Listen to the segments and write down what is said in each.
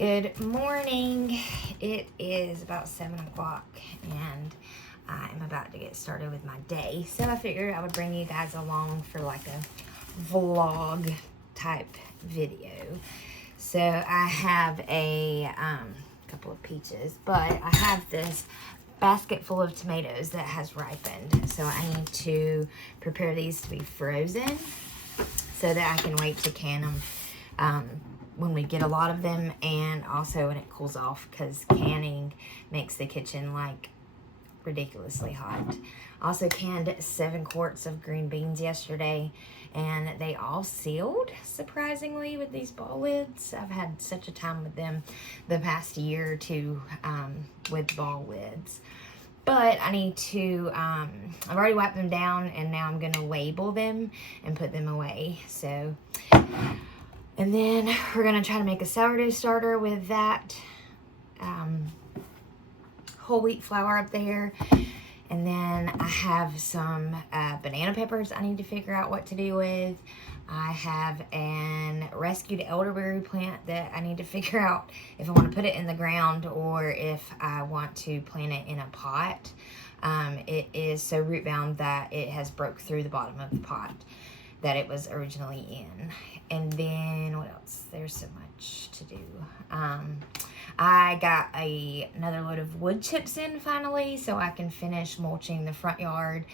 Good morning. It is about 7 o'clock and I'm about to get started with my day. So I figured I would bring you guys along for like a vlog type video. So I have a couple of peaches, but I have this basket full of tomatoes that has ripened. So I need to prepare these to be frozen so that I can wait to can them when we get a lot of them, and also when it cools off, because canning makes the kitchen like ridiculously hot. Also canned 7 quarts of green beans yesterday, and they all sealed surprisingly with these ball lids. I've had such a time with them the past year or two with ball lids. But I need to, I've already wiped them down, and now I'm going to label them and put them away. So, and then we're going to try to make a sourdough starter with that whole wheat flour up there. And then I have some banana peppers I need to figure out what to do with. I have an rescued elderberry plant that I need to figure out if I want to put it in the ground or if I want to plant it in a pot. It is so root bound that it has broke through the bottom of the pot that it was originally in. And then what else? There's so much to do. I got another load of wood chips in finally, so I can finish mulching the front yard,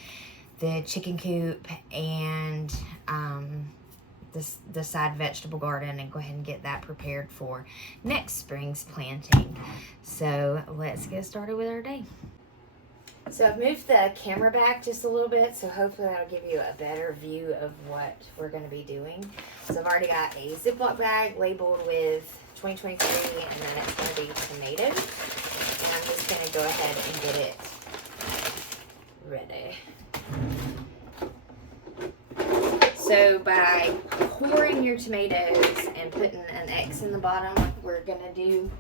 the chicken coop, and the side vegetable garden, and go ahead and get that prepared for next spring's planting. So let's get started with our day. So I've moved the camera back just a little bit, so hopefully that'll give you a better view of what we're going to be doing. So I've already got a Ziploc bag labeled with 2023, and then it's going to be tomatoes. And I'm just going to go ahead and get it ready. So by coring your tomatoes and putting an X in the bottom like we're going to do,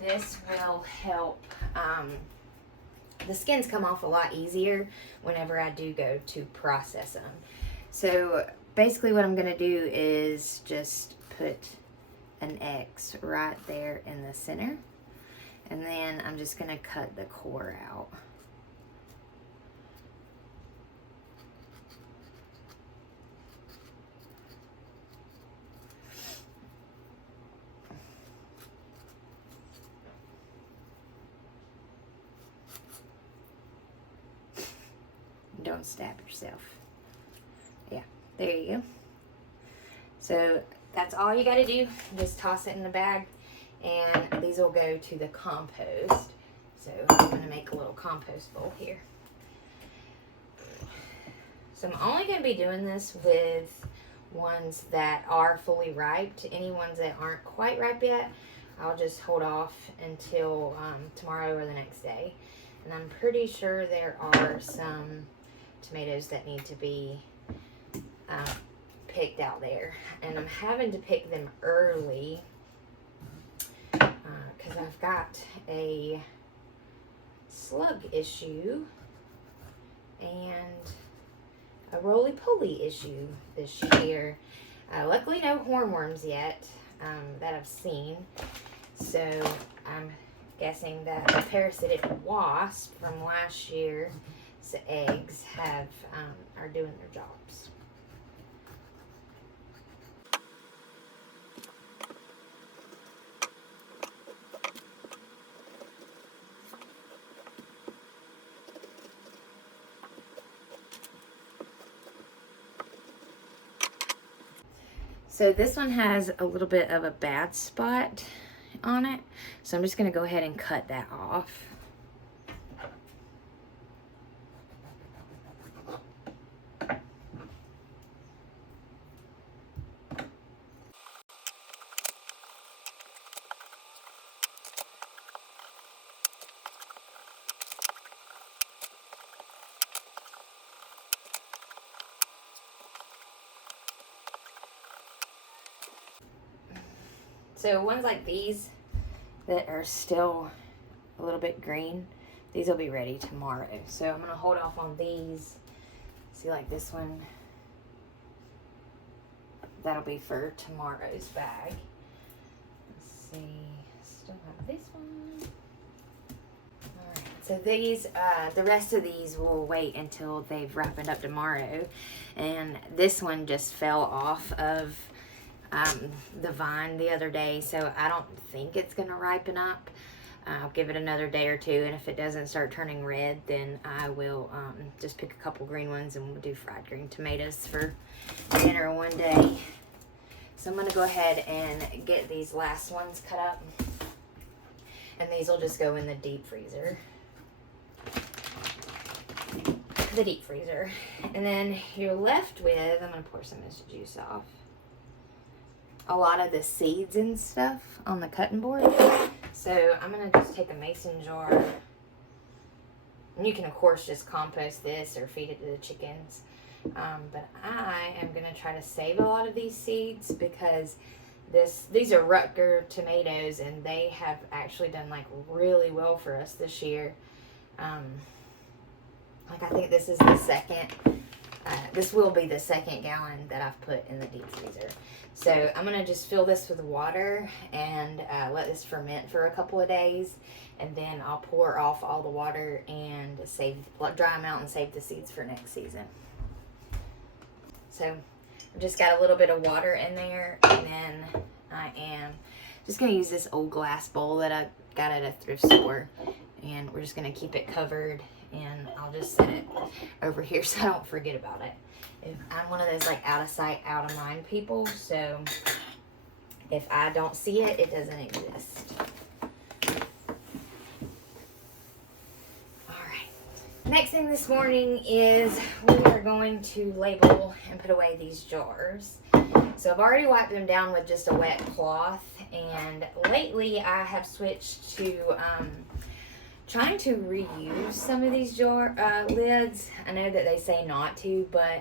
this will help the skins come off a lot easier whenever I do go to process them. So basically what I'm going to do is just put an X right there in the center, and then I'm just going to cut the core out. Don't stab yourself. Yeah, there you go. So that's all you got to do. Just toss it in the bag, and these will go to the compost. So I'm going to make a little compost bowl here. So I'm only going to be doing this with ones that are fully ripe. Any ones that aren't quite ripe yet, I'll just hold off until tomorrow or the next day. And I'm pretty sure there are some tomatoes that need to be picked out there, and I'm having to pick them early because I've got a slug issue and a roly-poly issue this year. Luckily no hornworms yet that I've seen, so I'm guessing that the parasitic wasp from last year's eggs are doing their jobs. So this one has a little bit of a bad spot on it, so I'm just going to go ahead and cut that off. So ones like these that are still a little bit green, these will be ready tomorrow. So I'm going to hold off on these. See, like this one, that'll be for tomorrow's bag. Let's see. So these, the rest of these will wait until they've ripened up tomorrow. And this one just fell off of the vine the other day, so I don't think it's going to ripen up. I'll give it another day or two, and if it doesn't start turning red, then I will just pick a couple green ones and we'll do fried green tomatoes for dinner one day. So I'm going to go ahead and get these last ones cut up, and these will just go in the deep freezer. And then you're left with, I'm going to pour some of this juice off, a lot of the seeds and stuff on the cutting board. So I'm going to just take a mason jar, and you can of course just compost this or feed it to the chickens, but I am going to try to save a lot of these seeds because these are Rutger tomatoes, and they have actually done like really well for us this year. Like I think this is the second, this will be the second gallon that I've put in the deep freezer. So I'm going to just fill this with water and let this ferment for a couple of days. And then I'll pour off all the water and dry them out and save the seeds for next season. So I've just got a little bit of water in there. And then I am just going to use this old glass bowl that I got at a thrift store. And we're just going to keep it covered. And I'll just set it over here so I don't forget about it. I'm one of those like out of sight, out of mind people. So if I don't see it, it doesn't exist. All right. Next thing this morning is we are going to label and put away these jars. So I've already wiped them down with just a wet cloth. And lately I have switched to trying to reuse some of these jar lids. I know that they say not to, but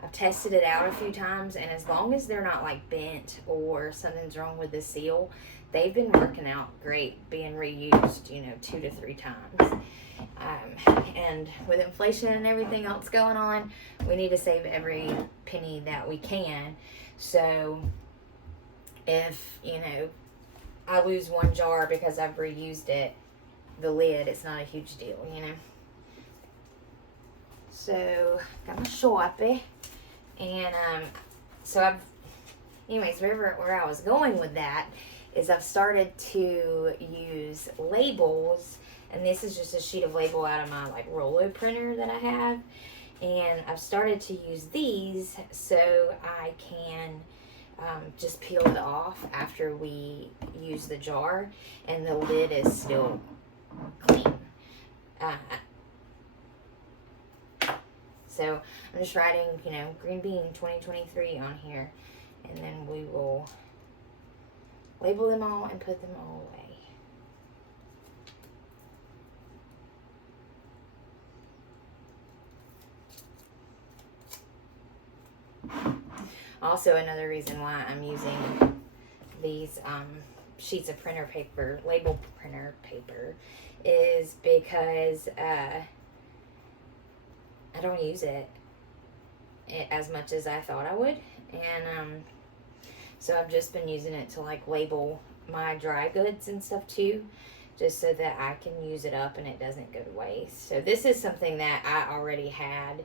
I've tested it out a few times, and as long as they're not like bent or something's wrong with the seal, they've been working out great being reused, 2 to 3 times. And with inflation and everything else going on, we need to save every penny that we can. So if, I lose one jar because I've reused it, the lid, it's not a huge deal, So got my Sharpie, and so where I was going with that is I've started to use labels, and this is just a sheet of label out of my like Rollo printer that I have, and I've started to use these so I can just peel it off after we use the jar, and the lid is still clean. So I'm just writing, Green Bean 2023 on here, and then we will label them all and put them all away. Also, another reason why I'm using these sheets of printer paper, label printer paper, is because I don't use it as much as I thought I would, and so I've just been using it to like label my dry goods and stuff too, just so that I can use it up and it doesn't go to waste. So this is something that I already had,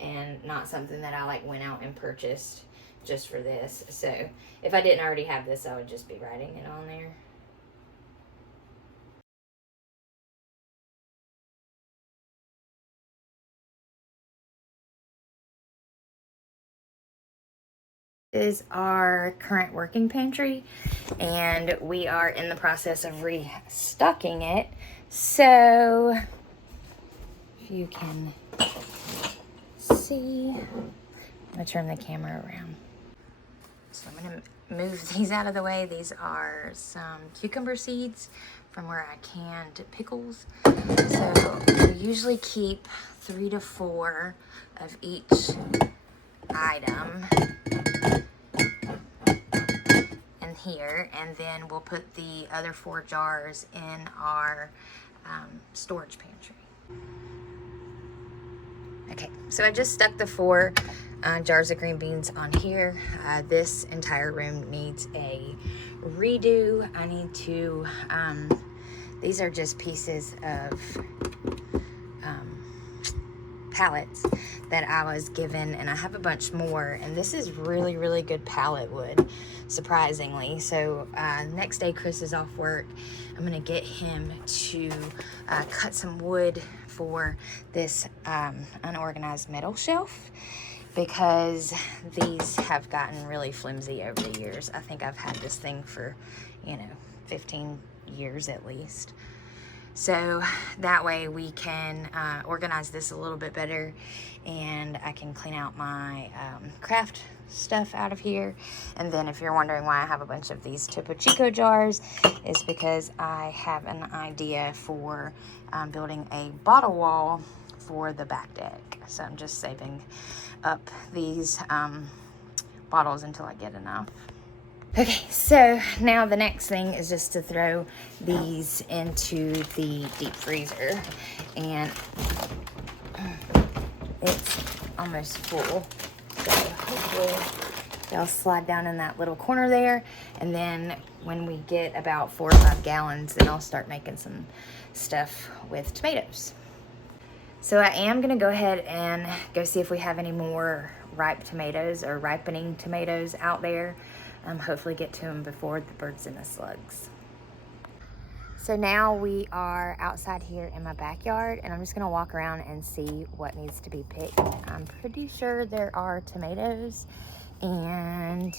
and not something that I like went out and purchased just for this. So if I didn't already have this, I would just be writing it on there. This is our current working pantry, and we are in the process of restocking it. So if you can see, I'm gonna turn the camera around. So I'm gonna move these out of the way. These are some cucumber seeds from where I canned pickles. So we usually keep 3 to 4 of each item in here, and then we'll put the other 4 jars in our storage pantry. Okay, so I just stuck the 4 jars of green beans on here. This entire room needs a redo. I need to these are just pieces of pallets that I was given, and I have a bunch more, and this is really, really good pallet wood, surprisingly. So next day Chris is off work, I'm gonna get him to cut some wood for this unorganized metal shelf, because these have gotten really flimsy over the years. I think I've had this thing for, 15 years at least. So that way we can organize this a little bit better, and I can clean out my craft stuff out of here. And then if you're wondering why I have a bunch of these Topo Chico jars, is because I have an idea for building a bottle wall for the back deck. So I'm just saving up these bottles until I get enough. Okay, so now the next thing is just to throw these into the deep freezer, and it's almost full, so hopefully they'll slide down in that little corner there, and then when we get about 4 or 5 gallons, then I'll start making some stuff with tomatoes. So I am gonna go ahead and go see if we have any more ripe tomatoes or ripening tomatoes out there. Hopefully get to them before the birds and the slugs. So now we are outside here in my backyard, and I'm just gonna walk around and see what needs to be picked. I'm pretty sure there are tomatoes and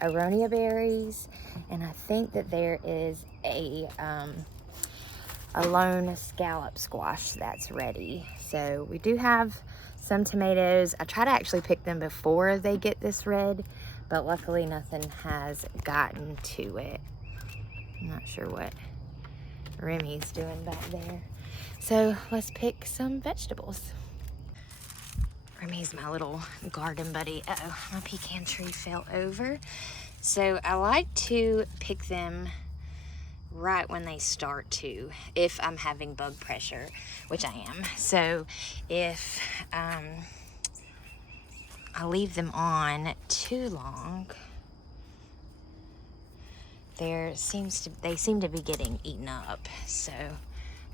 aronia berries, and I think that there is a lone scallop squash that's ready. So we do have some tomatoes. I try to actually pick them before they get this red, but luckily nothing has gotten to it. I'm not sure what Remy's doing back there. So let's pick some vegetables. Remy's my little garden buddy. Uh-oh, my pecan tree fell over. So I like to pick them right when they start to, if I'm having bug pressure, which I am. So if I leave them on too long, they seem to be getting eaten up. So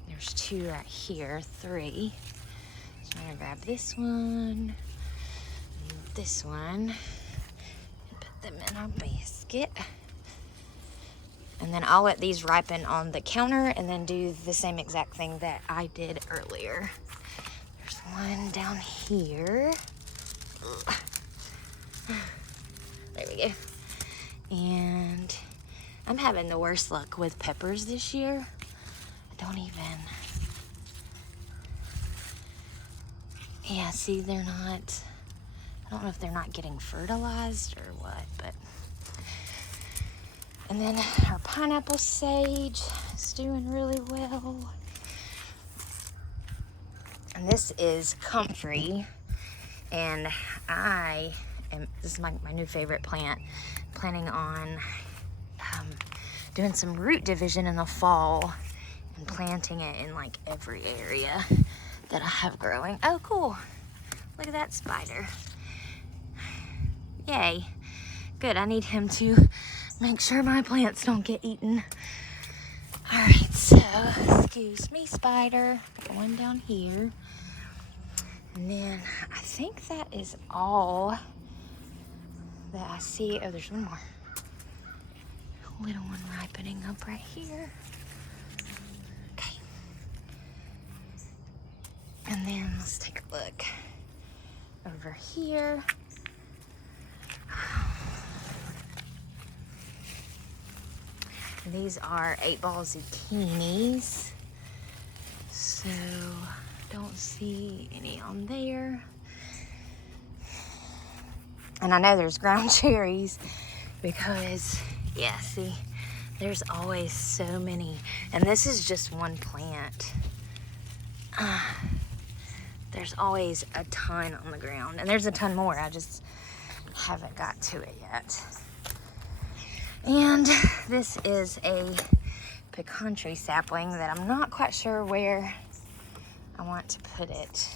there's 2 right here, 3. So I'm gonna grab this one, and this one, and put them in our basket. And then I'll let these ripen on the counter and then do the same exact thing that I did earlier. There's one down here. There we go. And I'm having the worst luck with peppers this year. I don't even... Yeah, see, they're not... I don't know if they're not getting fertilized or what, but... And then our pineapple sage is doing really well. And this is comfrey. And this is my new favorite plant. Planning on doing some root division in the fall and planting it in like every area that I have growing. Oh, cool. Look at that spider. Yay. Good, I need him to make sure my plants don't get eaten. All right, so, excuse me, spider. Got one down here. And then I think that is all that I see. Oh, there's one more. Little one ripening up right here. Okay. And then let's take a look over here. These are 8-ball zucchinis. So don't see any on there. And I know there's ground cherries because, yeah, see, there's always so many. And this is just one plant. There's always a ton on the ground. And there's a ton more. I just haven't got to it yet. And this is a pecan tree sapling that I'm not quite sure where I want to put it.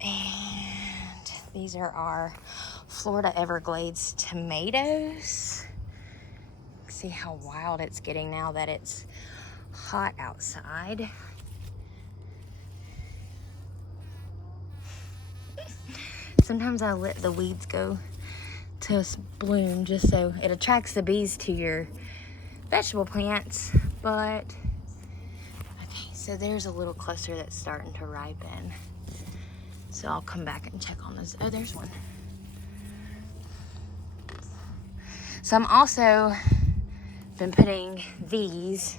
And these are our Florida Everglades tomatoes. See how wild it's getting now that it's hot outside. Sometimes I let the weeds go to bloom just so it attracts the bees to your vegetable plants. But okay, so there's a little cluster that's starting to ripen, so I'll come back and check on those. Oh, there's one. So I'm also been putting these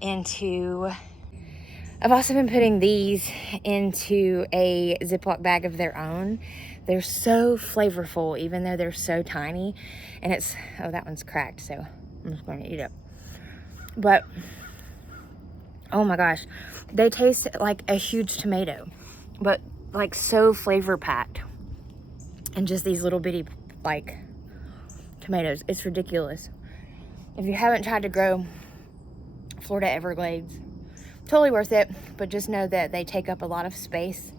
into a Ziploc bag of their own. They're so flavorful, even though they're so tiny. And it's, oh, that one's cracked, so I'm just going to eat it. But, oh my gosh, they taste like a huge tomato, but like so flavor packed. And just these little bitty, like, tomatoes. It's ridiculous. If you haven't tried to grow Florida Everglades, totally worth it, but just know that they take up a lot of space,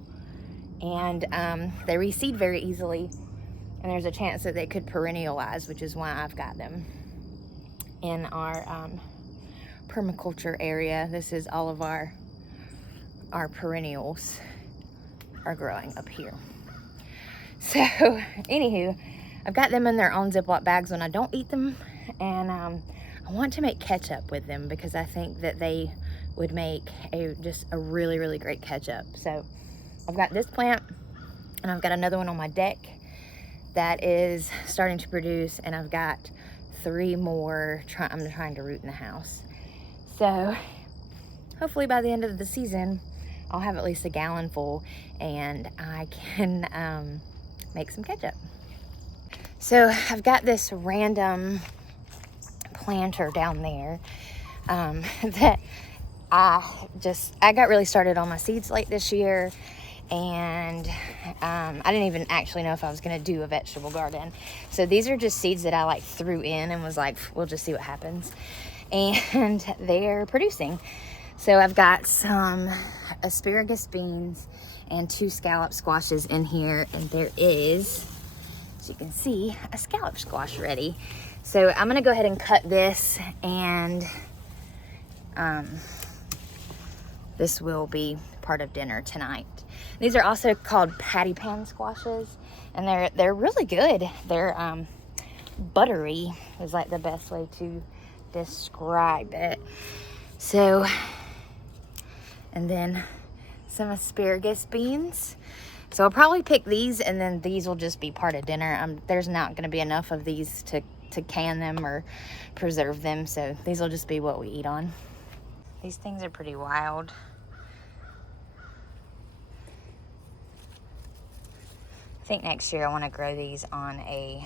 and they reseed very easily, and there's a chance that they could perennialize, which is why I've got them in our permaculture area. This is all of our perennials are growing up here. So anywho, I've got them in their own Ziploc bags when I don't eat them, and I want to make ketchup with them because I think that they would make just a really, really great ketchup. So I've got this plant, and I've got another one on my deck that is starting to produce, and I've got 3 more I'm trying to root in the house. So hopefully by the end of the season, I'll have at least a gallon full, and I can make some ketchup. So I've got this random planter down there that I got really started on my seeds late this year, and I didn't even actually know if I was going to do a vegetable garden. So these are just seeds that I like threw in and was like, we'll just see what happens. And they're producing. So I've got some asparagus beans and 2 scallop squashes in here, and there is, as you can see, a scallop squash ready. So I'm gonna go ahead and cut this, and this will be part of dinner tonight. These are also called patty pan squashes, and they're really good. They're buttery is like the best way to describe it. So, and then some asparagus beans. So I'll probably pick these, and then these will just be part of dinner. There's not gonna be enough of these to can them or preserve them, so these will just be what we eat on. These things are pretty wild. I think next year I want to grow these on a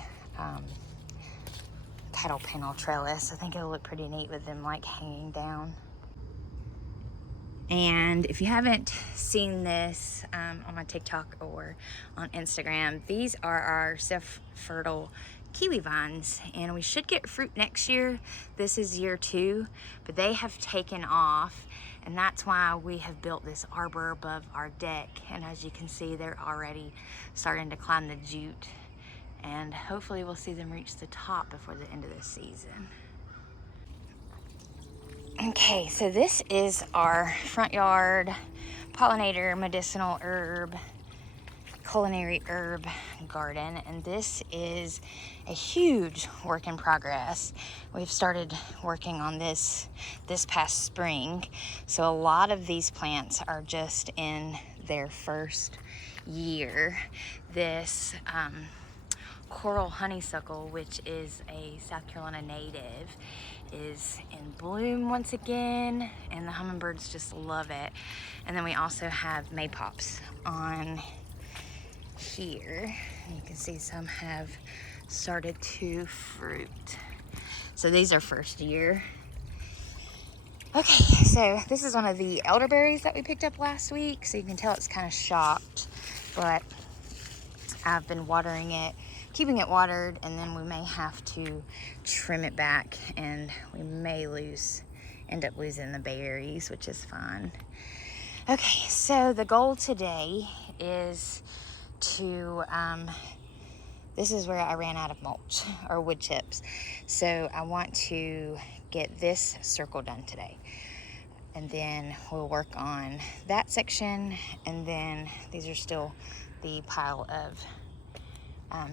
cattle panel trellis. I think it'll look pretty neat with them like hanging down. And if you haven't seen this on my TikTok or on Instagram, these are our self-fertile kiwi vines, and we should get fruit next year. This is year 2, but they have taken off, and that's why we have built this arbor above our deck. And as you can see, they're already starting to climb the jute, and hopefully we'll see them reach the top before the end of the season. Okay, so this is our front yard pollinator, medicinal herb, culinary herb garden, and this is a huge work in progress. We've started working on this past spring, so a lot of these plants are just in their first year. This coral honeysuckle, which is a South Carolina native, is in bloom once again, and the hummingbirds just love it. And then we also have maypops on here, and you can see some have started to fruit. So these are first year. Okay, so this is one of the elderberries that we picked up last week, so you can tell it's kind of shocked, but I've been watering it, keeping it watered, and then we may have to trim it back, and we may end up losing the berries, which is fine. Okay, so the goal today is to, this is where I ran out of mulch or wood chips. So I want to get this circle done today. And then we'll work on that section. And then these are still the pile of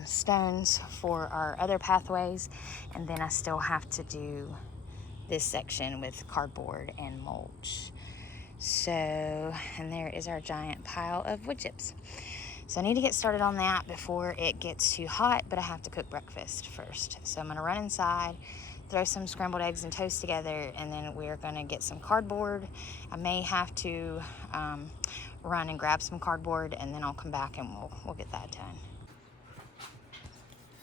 stones for our other pathways. And then I still have to do this section with cardboard and mulch. So, and there is our giant pile of wood chips. So I need to get started on that before it gets too hot, but I have to cook breakfast first. So I'm gonna run inside, throw some scrambled eggs and toast together, and then we're gonna get some cardboard. I may have to run and grab some cardboard, and then I'll come back and we'll get that done.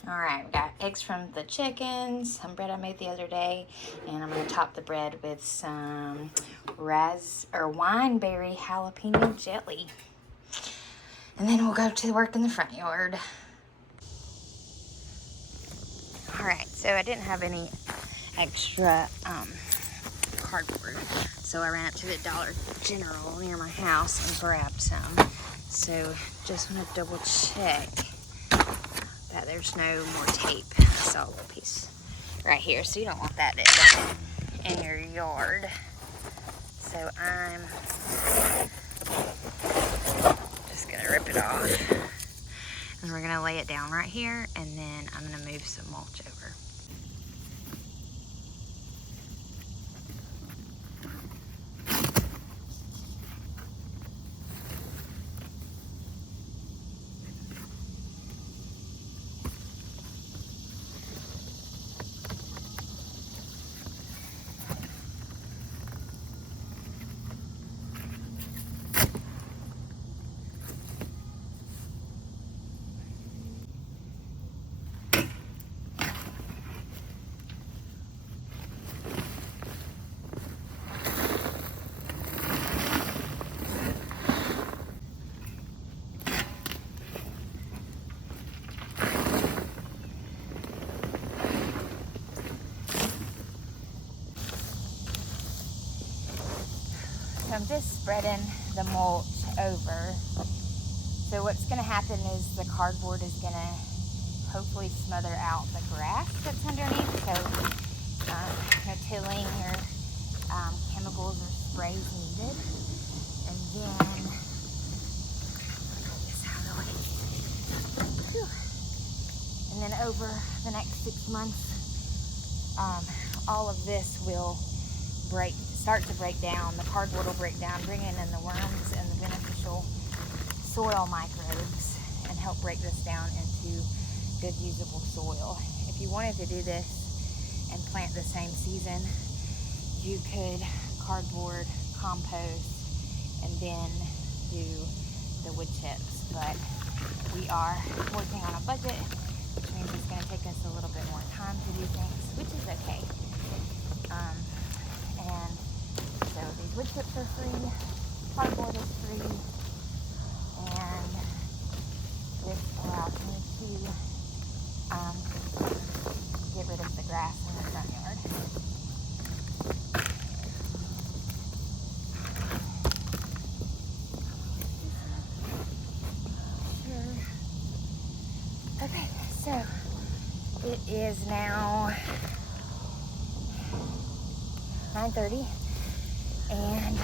All right, we got eggs from the chickens, some bread I made the other day, and I'm gonna top the bread with some wineberry jalapeno jelly. And then we'll go to work in the front yard. All right, so I didn't have any extra cardboard, so I ran up to the Dollar General near my house and grabbed some. So just want to double check that there's no more tape. I saw a little piece right here, so you don't want that to end up in your yard. So I'm just gonna rip it off, and we're gonna lay it down right here, and then I'm gonna move some mulch over. So I'm just spreading the mulch over. So what's gonna happen is the cardboard is gonna hopefully smother out the grass that's underneath. So no tilling or chemicals or sprays needed. And then, get this out of the way. Whew. And then over the next 6 months, all of this will start to break down. The cardboard will break down, bringing in the worms and the beneficial soil microbes, and help break this down into good usable soil. If you wanted to do this and plant the same season, you could cardboard, compost, and then do the wood chips. But we are working on a budget, which means it's going to take us a little bit more time to do things, which is okay. And so these wood chips are free, cardboard is free, and this allows me to get rid of the grass in the front yard. Okay, so it is now 9:30, and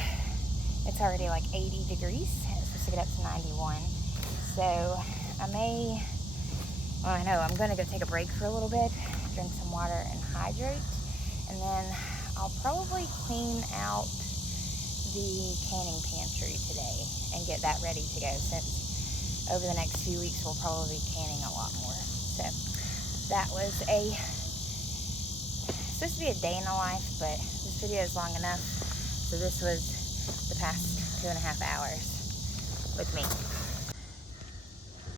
it's already like 80 degrees. It's supposed to get up to 91. So I know I'm gonna go take a break for a little bit, drink some water and hydrate, and then I'll probably clean out the canning pantry today and get that ready to go, since over the next few weeks we'll probably be canning a lot more. So that was supposed to be a day in the life, but this video is long enough. So this was the past 2.5 hours with me.